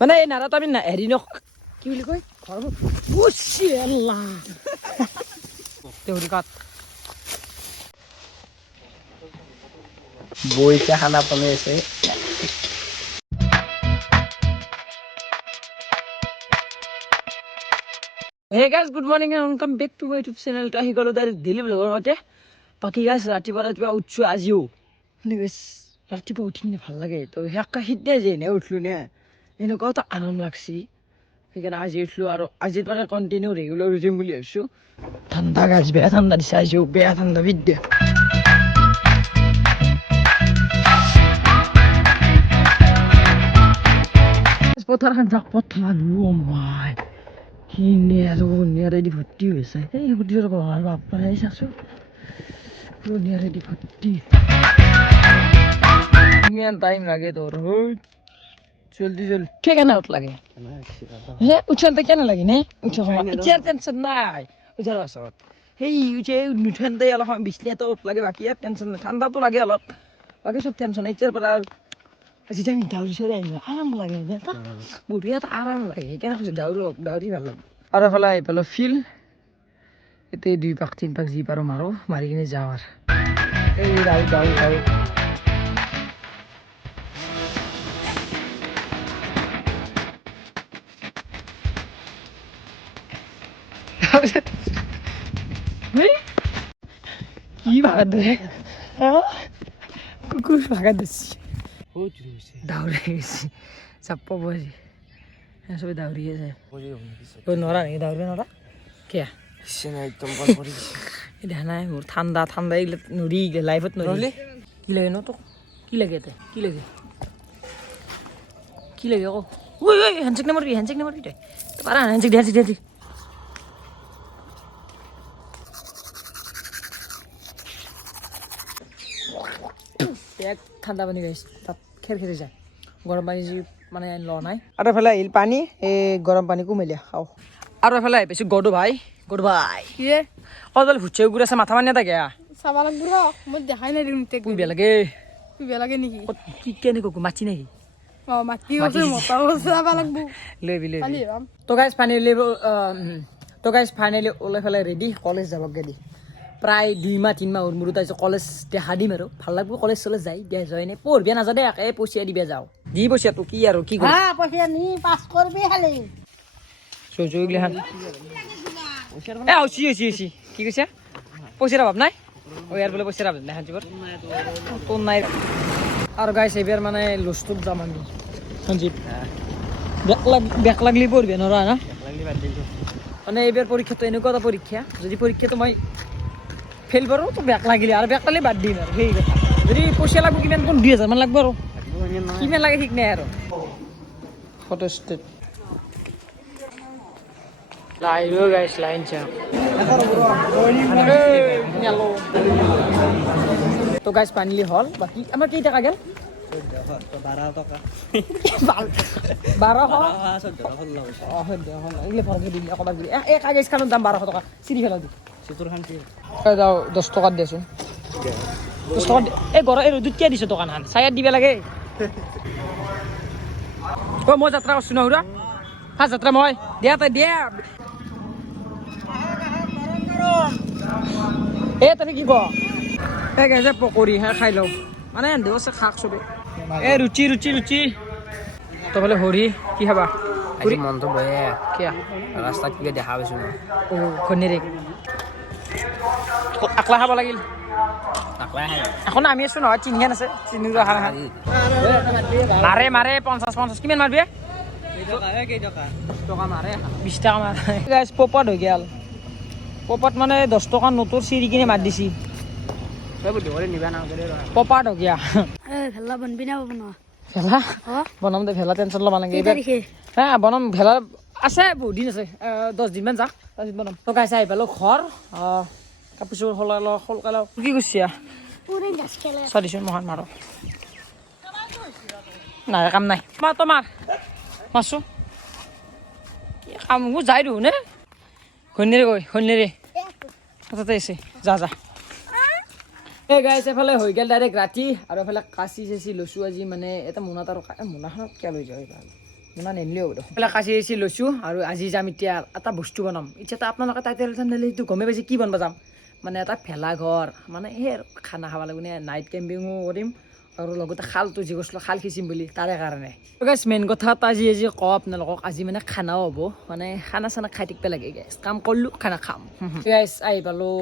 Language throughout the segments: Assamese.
মানে এই নাৰাটো আমি হেৰি কি বুলি কয় বইছে খানা বনাইছে Hey guys, good morning and welcome back to my YouTube channel. To ahi galo dari daily vlog hote. Baki guys, ratipuwa utchu ajiu. Guys, ratipuwa uthine bhal lage. To yakka hidde je ne uthlu ne. Eno kota anom lagsi. Hekan aji uthlu aro aji pare continue regular routine boli asu. Thanda guys, be thanda dise ajiu, be thanda vidde. Pothar han jak pothar oh my. Ini ada di putih biasa. Putih apa apa ya sasu. Ini ada di putih. Ini time lagi tuh. Joldi. Kayak out lagi. Ya, ujian tak kena lagi nih. Ujian tension naik. Ujian asal. Hei, ujian tak ya lah bisnya tuh lagi baki ya tension. Tanda tuh lagi alot. Lagi sub tension aja pada. Asyik jangan daur sih deh. Aram lagi nih. Budia tak aram lagi. Kan harus dauri malam. Ada kalau feel itu 2 pak 3 pak ji baru mari ini jawar. Tahu. Hei, ini bagat deh. Kuku bagat deh sih. Dauri sih. Siapa bos? Yang sudah dauri ya saya. Oh Nora nih dauri Nora? Kya? Sini tempat pori Ini hanai mur thanda ini nuri live nuri. Gila no tuh. Gila gitu. Kok. Woi, handshake nomor deh. Parah handshake dia. এক ঠান্ডা পানী গাইছ তাত খেৰ যায় গৰম পানী যি মানে ল নাই আৰু এফালে আহিল পানী এই গৰম পানী কুমিলিয়া খাওঁ আৰু এফালে আহি পাইছোঁ গডু ভাই কি কদল ভুচে গুড় আছে মাথা মানি থাকে চাবা লাগব ৰ মই দেখাই নাই দিম তেক কুইবিয়া লাগে কুইবিয়া লাগে নেকি কি কেনেকৈ মাছি নেকি মাটি আছে মতা আছে চাবা লাগব লৈ পানী তো গাইজ ফাইনেলি ওলাই ফেলাই ৰেডি কলেজ যাবগে দি প্ৰায় 2 মাহ 3 মাহ মূৰত আহিছোঁ কলেজ দেখা দিম আৰু ভাল লাগব কলেজ যাই বিয়া যায় নে পঢ়িয়া নাযাওঁ দে একে পইচা দিবা যাওঁ দি পইচা তো কি আৰু কি কৰি পইচা নি পাছ কৰবি খালি চৌচৌগিলাখান হৈছি কি কৈছে পইচাৰ অভাৱ নাই ইয়াৰ বোলে পইচাৰ অভাৱ নাই সঞ্জীৱৰ তোৰ নাই আৰু গাইছ এইবাৰ মানে লষ্টত যাম আমি সঞ্জীৱ বেক লাগলি পঢ়িব নৰা না মানে এইবাৰ পৰীক্ষাটো এনেকুৱা এটা পৰীক্ষা যদি পৰীক্ষাটো মই ফেল কৰোঁ তো বেক লাগিলে আৰু বেক লাগিলে বাদ দিম আৰু সেই কথা যদি পইচা লাগব কিমান 2000 মান লাগব আৰু কিমান লাগে ঠিক নাই আৰু ফটো ষ্টেট লাইন চা তো গাইছ পানীলি হল বাকী আমাৰ কেই টাকা গেল 12 টকা 12 কাগজ খানৰ দাম 1200 টকা চিৰি ফেলা দি যাওঁ 10 টকাত দেচোন 10 টকা এই ঘৰৰ এই ৰ'দত কিয় দিছে দোকানখন চায়াত দিব লাগে মই যাত্ৰা কৰিছোঁ ন সুৰা যাত্ৰা মই দিয়া তই দিয়া তুমি কি কয় যে পকৰি খাই লওঁ মানে দেউ আছে খাক চবে ৰুচি তই বোলে হৰি কি খাবা মনটো বহে কিয়া ৰাস্তাত কিবা দেখা পাইছোঁ ঘনীৰে আকলা খাব লাগিল এখন আমি আছোঁ নহয় চিনিহেন আছে চিনি মাৰে 50 কিমান মাৰবি টকা মাৰে 20 টকা মাৰে পপত হৈ গেল পপাত মানে 10 টকা নোটৰ চিৰি কিনে মাৰ দিছি পপাত হৈ গিয়া ভেলা বনবি না ভেলা বনাম দে ভেলা টেনশ্যন ল'ব নালাগে বনাম ভেলা আছে বহুত দিন আছে 10 দিনমান যাক তাৰপিছত বনাম তো গাইছে আহি পালোঁ ঘৰ কাপোৰ চাপোৰ সলকালো কি কৰিছে চলিছোঁ মহান মাৰো নাই কাম নাই তোমাৰ মাৰছোঁ কি কাম যাই দিওঁ নে ঘনীৰে তাতে আছে যা এই গাইছ এফালে হৈ গ'ল ডাইৰেক্ট ৰাতি আৰু এফালে কাচি চাচি লৈছোঁ আজি মানে এটা মোনাত আৰু মোনাখনত কিয় লৈ যাওঁ ইমান এনলিও হ'ব এইবিলাক কাচি চাচি লৈছোঁ আৰু আজি যাম এতিয়া এটা বস্তু বনাম এতিয়াতো আপোনালোকে টাইটেল চেনেলটো গমে পাইছে কি বনাব যাম মানে এটা ভেলাঘৰ মানে সেই আৰু খানা খাব লাগিব নাইট কেম্পিঙো কৰিম আৰু লগতে খালটো যি কৈছিলোঁ খাল সিঁচিম বুলি তাৰে কাৰণে গাইছ মেইন কথা এটা আজি কওঁ আপোনালোকক আজি মানে খানাও হ'ব মানে খানা চানা খাই থাকিব লাগে গাইছ কাম কৰিলোঁ খানা খাম গাইছ আহি পালোঁ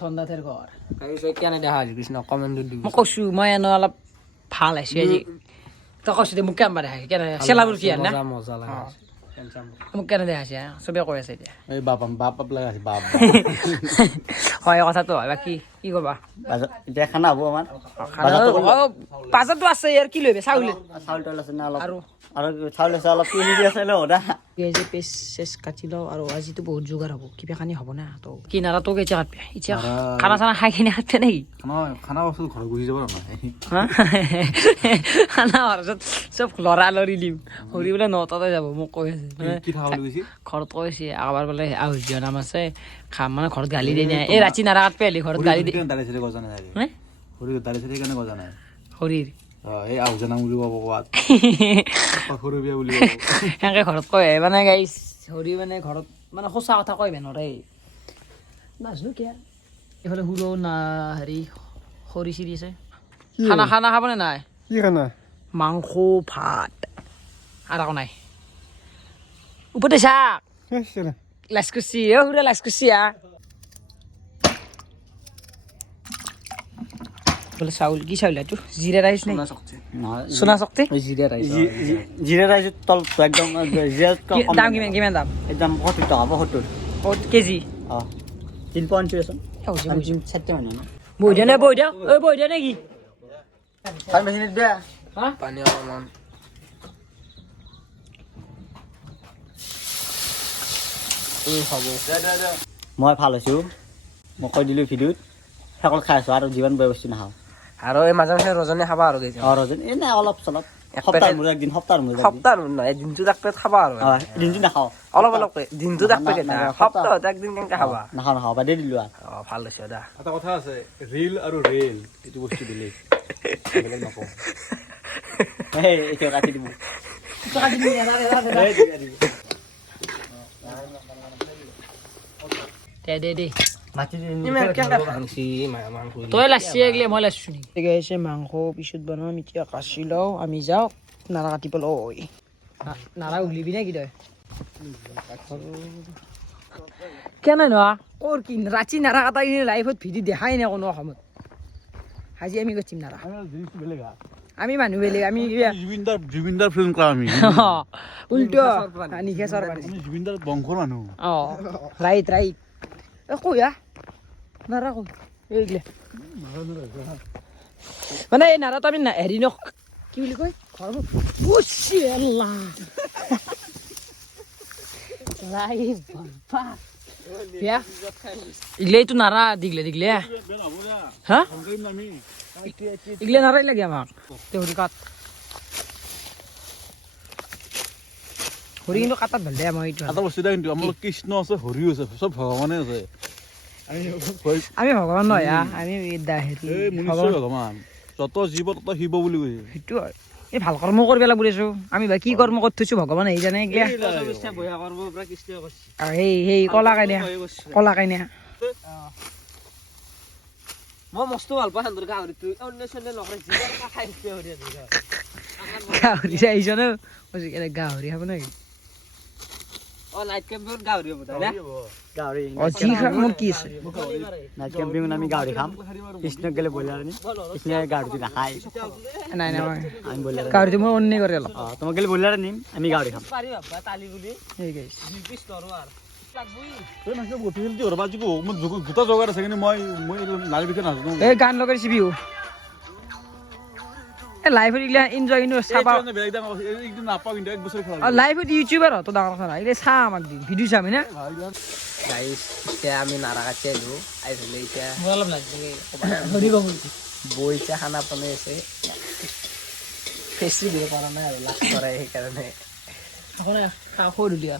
ধন্দাথেৰ ঘৰ কেনে দেখা হৈছে কৃষ্ণ কমেণ্টত দিব মই কৈছোঁ মই এনে অলপ ভাল আহিছোঁ আজি তই কৈছোঁ দে মোক কেনেবা দেখাইছে কেনে চেলাবোৰ কি না মজা লাগা মোক কেনে দেখাইছে চবে কৈ আছে এতিয়া এই বাপ লাগাইছে বাপ হয় কথাটো হয় বাকী কি ক'বা এতিয়া খানা হ'ব আমাৰ বাজাৰটো আছে ইয়াৰ কি লৈবে চাউল চাউল তাউল আছে না অলপ আৰু আৰু চাউল আছে অলপ কিনি দি আছে সদা যে পেচ চেচ কাটি লওঁ আৰু আজিতো বহুত যোগাৰ হ'ব কিবা কানি হ'ব না তো কিনাৰাটো কেতিয়া কাটবি এতিয়া খানা চানা খাই কিনে কাটবে নেকি খানা বস্তু ঘৰত গুচি যাব নহয় খানা হোৱাৰ পিছত চব লৰা লৰি দিম সৰি বোলে নটাতে যাব মোক কৈ আছে কি থাকা বুলি কৈছি ঘৰত কৈছে আগবাৰ বোলে আহুজিয়া নাম আছে খাম মানে ঘৰত গালি দিয়ে নাই এই ৰাতি নাৰা কাটবে আহিলি ঘৰত গালি দিয়ে দালি চালি গজা নাই সৰি দালি চালি কাৰণে গজা নাই শৰীৰ এই আহুজা নাম বুলি ক'ব ক'বাত সৰু বিয়া বুলি সেনেকৈ ঘৰত কয় মানে গাইছ হৰি মানে ঘৰত মানে সঁচা কথা কয় বেনৰে নাজনো কিয় এইফালে সুৰো না হেৰি খৰি চিৰি আছে খানা খানা খাবনে নাই কি খানা মাংস ভাত আৰু একো নাই ওপৰতে চাক লাজ কৰিছি সুৰা লাজ কৰিছি বোলে চাউল কি চাউল এইটো জিৰা ৰাইচ নে সোণা শক্তি জিৰা ৰাইচ তল একদম দাম কিমান দাম একদম 70 টকা 70 কেজি অঁ 350 60 মানে বহি দিয়া নেকি পানী মেচিনত দিয়া পানী অকণমান মই ভাল হৈছোঁ মই কৈ দিলোঁ ভিডিঅ'ত সকলো খাই আছোঁ আৰু যিমান বেয়া বস্তু নাখাওঁ আৰু এই মাজে মাজে ৰজনী খাবা আৰু ৰজন এনে অলপ চলপ সপ্তাহৰ মূৰত একদিন সপ্তাহ নহয় দিনটোত এক প্লেট খাবা আৰু দিনটো নাখাওঁ অলপ অলপকৈ দিনটোত এক পেকেট সপ্তাহত একদিন কেনেকৈ খাবা নাখাওঁ বাদে দিলোঁ আৰু ভাল হৈছে দা এটা কথা আছে ৰিল আৰু ৰেল এইটো বস্তু বেলেগ বেলেগ নকওঁ এতিয়া কাটি দিব দে মাটি তই লাচি আগলে মই লাচছো নেকি গাইছে মাংস পিছত বনাম এতিয়া কাচি লওঁ আমি যাওঁ নাৰা কাটিব লওঁ নাৰা উলিবি নে কি তই কেনে নোৱা ক'ৰ কি ৰাতি নাৰা কাটা কিনে লাইফত ভিডিঅ' দেখাই নাই কোনো অসমত আজি আমি কৰিম নাৰা আমি মানুহ বেলেগ আমি জুবিনদাৰ ফিল্ম কৰা আমি উল্টো নিকেশৰ জুবিনদাৰ বংশৰ মানুহ অঁ ৰাইট কয়া নাৰা কৈ এইগিলে মানে এই নাৰাটো আমি হেৰি ন কি বুলি কয় ইগলে এইটো নাৰা দিগলে হা ইগলে নাৰাই লাগে আমাক হৰি কাট হৰি কিন্তু কাটাত ভাল দে মই এইটো এটা বস্তু কিন্তু আমাৰ কৃষ্ণ আছে হৰি আছে চব ভগৱানে আছে আমি ভগৱান নহয় আমি ভগৱান যত জীৱ তত শিৱ বুলি কৈছে সেইটো হয় এই ভাল কৰ্ম কৰিব লাগিব বুলিছোঁ আমি বা কি কৰ্ম কৰি থৈছোঁ ভগৱানে আহি জানে সেই কলা কাইনা মই মস্ত ভাল পাওঁ সান্দৰ গাহৰিটো গাহৰি আহিছ ন গাহৰি খাব নেকি নাইট কেম্পত গাহৰি হ'ব কি আছে নাইট কেম্পিঙত আমি গাহৰি খাম কৃষ্ণক গ'লে ব্ৰইলাৰ আনি কৃষ্ণই গাহৰিটো নাখায় নাই আমি ব্ৰইলাৰ গাহৰিটো মই অন্যায় কৰি অলপ তোমাক গ'লে ব্ৰইলাৰ আনিম আমি গাহৰি খাম দুটা জগাত আছে কিন্তু মই নাৰী বিষয়ে নাজানো এই গান লগাইছি বিহু লাইফত এইগিলা এনজয় কিন্তু চাবা লাইফত ইউটিউবাৰ তো ডাঙৰ কথা নাই এইগিলা চাম একদিন ভিডিঅ' চাম না গাইছ এতিয়া আমি নাৰা কাটি আহিলোঁ আহি পেলাই এতিয়া মই অলপ লাগে বৌ এতিয়া খানা বনাই আছে ফেচি দিব পৰা নাই আৰু লাজ কৰে সেইকাৰণে সৰু দিয়া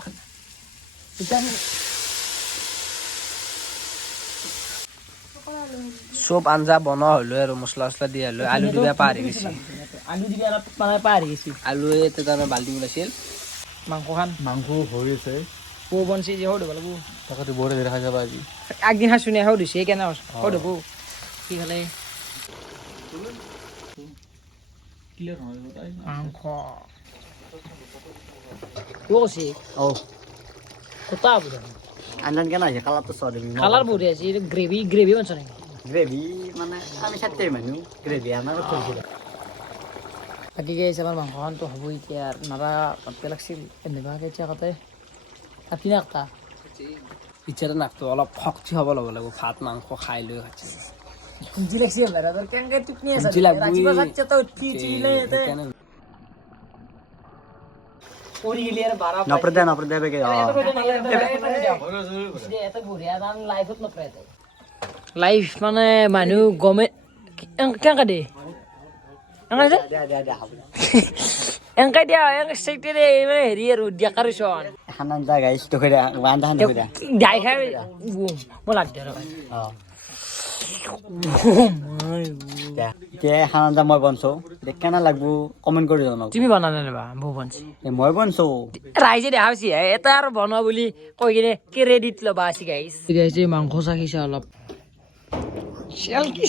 চব আঞ্জা বনোৱা হ'লো আৰু মছলা চছলা দিয়া হ'লো আলু দিবা পাহৰি গৈছি আলু দিবি অলপ মানে পাহৰি গৈছি আলু এতে তাৰমানে বাল্টি ওলাইছিল মাংসখান মাংস হৈ আছে বৌ বনছি যে সৌ দিব লাগিব তাকেতো বৰ দেখা যাবা আজি একদিন হাঁচুনে সৌ দিছে সেইকাৰণে সৌ দিব কি খালে মাংস কৈছি ও কোথা বুঝা আনলান কেন আছে কালারটো সরি কালার বঢ়িয়া আছে গ্রেভি বানছ নাকি গ্রেভি মানে আমি সাতটাই মানুহ গ্রেভি আমাৰ কৰিছিল বাকী গাইছে আমাৰ মাংসখনতো হ'ব এতিয়া নাৰা কাটতে লাগছিল এনেকুৱাকৈ এতিয়া কাটে কাটি নাকটা পিছতে নাকটো অলপ শক্তি হ'ব ল'ব লাগিব ভাত মাংস খাই লৈ খাইছে খুঁজি লাগছি এবাৰ তোৰ কেনেকৈ টোপনি আছে খুঁজি লাগবই। ৰাতিপুৱা যাচ্ছে তো উঠি চিলে এতে পৰি গেলি আৰু বাৰা নপৰে বেগে লাইফ মানে মানুহ গমে কেনেকৈ দে এনেকৈ দিয়া চেকটি দে মানে হেৰি আৰু ডেকাৰেশ্যন খানান যা গাইছ তো কইরা বান্দা হান কইরা দাই খাই মই লাগ দিয়া কে খানান যা মই বনছো দেখ কেনা লাগবো কমেন্ট কৰি জনাব তুমি বনালে নেবা বৌ বনছি মই বনছো ৰাইজে দেখা পাইছি এটা আৰু বনোৱা বুলি কৈ কিনে ক্ৰেডিট ল'বা আছে গাইছ গাইছে মাংস চাখিছে অলপ চেলকি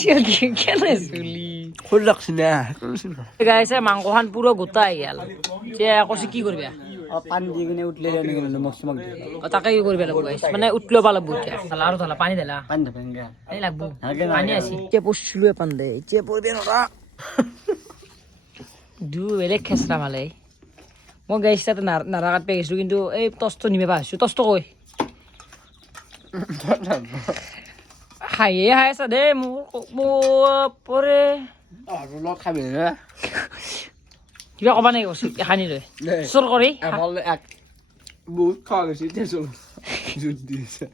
কেনে চুলি খুল লাগছ না গাইছে মাংসখান পুরো গোটা আহি গেল কৈছে কি করবি পানী দি কিনে উঠলে নিমখ চিমখ দি তাকে কি করবি লাগবো গাইছ মানে উঠলো পালাবো এতিয়া আৰু ঢালা পানী ঢালা পানী ধপেঙ্গা এই লাগবো পানী আছে এতিয়া পড়ছিল পান দে এতিয়া পড়বে নরা দু বেলেগ খেচৰা ভালে মই গাইছ তাতে নাৰা কাট পেয়ে গেছিলো কিন্তু এই টস্ত নিমে পাইছো টস্ত কই হাইয়ে হাই আছে দে মোৰ পৰে আৰু লগ খাবি না কিবা ক'বা নাই কৈছো এখানি লৈ চোৰ কৰি এক বহুত খোৱা গৈছে এতিয়া চল জুত দিছে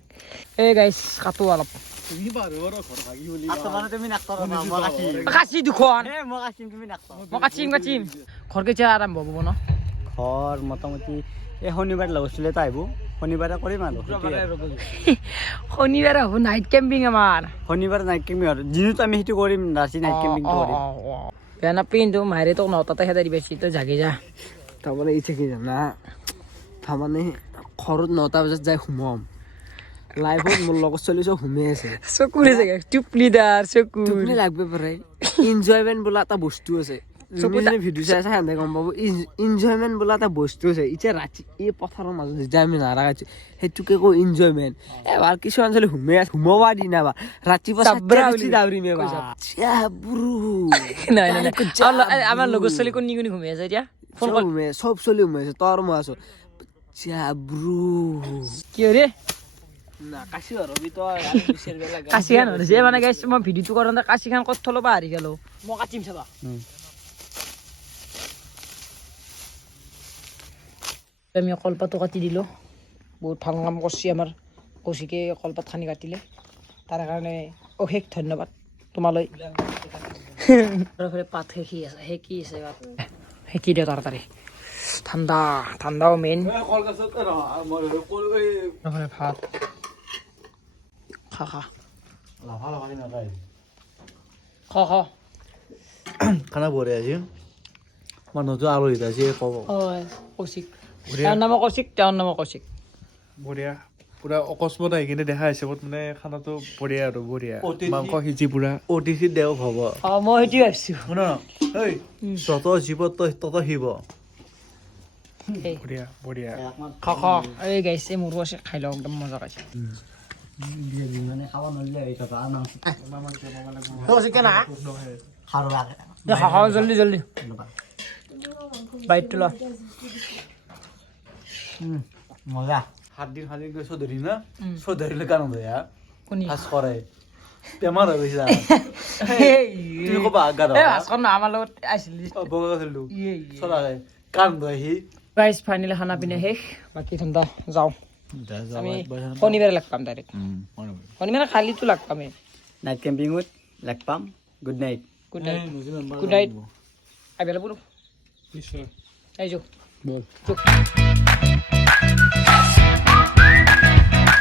এই গাইছ কাটো অলপ তুমি পাৰো ঘৰ ভাগি বুলি মানে তুমি নাকতৰ না মই কাটি কাচি দুখন মই কাটিম তুমি নাকতৰ মই কাচিম ঘৰ কেতিয়া আৰম্ভ হ'ব ন ঘৰ মোটামুটি এই শনিবাৰ লগছিলে তো আহিব শনিবাৰে কৰিম আৰু শনিবাৰে হ'ব নাইট কেম্পিং আমাৰ শনিবাৰ নাইট কেম্পিং আৰু দিনত আমি সেইটো কৰিম ৰাতি নাইট কেম্পিং কৰিম বেয়া নাপাবি কিন্তু মাইৰে তোক নটাতে খেদাই দিবি তই জাগি যা তাৰমানে ইচ্ছা কি জানা তাৰমানে ঘৰত 9টা বজাত যাই সোমাম লাইফত মোৰ লগত চলি চব সোমাই আছে চকুৰে জেগা টুপলিদাৰ চকুৰ টোপনি লাগবে পাৰে এনজয়মেণ্ট বোলা এটা বস্তু আছে চকুৰে ভিডিঅ' চাই চাই গম পাব এনজয়মেণ্ট বোলা এটা বস্তু আছে এতিয়া ৰাতি এই পথাৰৰ মাজত যেতিয়া আমি নাৰা কাটিছো সেইটোকে কওঁ এনজয়মেণ্ট এবাৰ কিছুমান চলি সোমাবা দি নাবা ৰাতিপুৱা দাউৰিম এবাৰ নাই আমাৰ লগৰ ছোৱালী কোন নিগুনি ঘুমি আছে এতিয়া ফোন কৰ চব চলি সোমাইছে তই আৰু মই আছো কি ৰে না কাশি আৰু কাচি খান হৈছে মানে গাইছ মই ভিডিঅ'টো কৰোঁতে কাচি খান ক'ত থলো পাহৰি গেলো মই কাটিম চাবা আমি কলপাতো কাটি দিলোঁ বহুত ভাল কাম কৰিছে আমাৰ কৌশিকে কলপাত খানি কাটিলে তাৰ কাৰণে অশেষ ধন্যবাদ তোমালৈ পাত সেকি আছে পাত সেকি দিওঁ তাড়াতাড়ি ঠাণ্ডাও মেইন ভাত খা খানা বঢ়িয়া আছে মানুহটো আলহী আছে ক'ব কৌশিক তেওঁৰ নাম কৌশিক বঢ়িয়া পুৰা অকস্মাত আহি কিনে দেখা হিচাপত মানে খানাটো বঢ়িয়া আৰু বঢ়িয়া মাংস সিজি পুৰা অতিথি দেও ভৱ মই সেইটো ভাবিছোঁ শুন তত জীৱ তত শিৱ বঢ়িয়া বঢ়িয়া খা এই গাইছে মোৰো আছে খাই লওঁ একদম মজা পাইছে মানে খাব নোৱাৰিলে খা জলদি বাইটটো ল মজা 7 দিন গৈ চৌধুৰী না চৌধুৰীলৈ কাণ ধয়া কোনি সাজ কৰে বেমাৰ হৈ গৈছে তুমি ক'বা আগাৰ আমাৰ লগত আহিছিলি বগা খেলিলো চলা কাণ ধয় সি গাইছ ফাইনেলি খানা পিনে শেষ বাকী ঠাণ্ডা যাওঁ আমি শনিবাৰে লগ পাম ডাইৰেক্ট শনিবাৰে কালিতো লগ পামেই নাইট কেম্পিঙত লগ পাম গুড নাইট গুড নাইট আইবেলা বোলো নিশ্চয় আহিছোঁ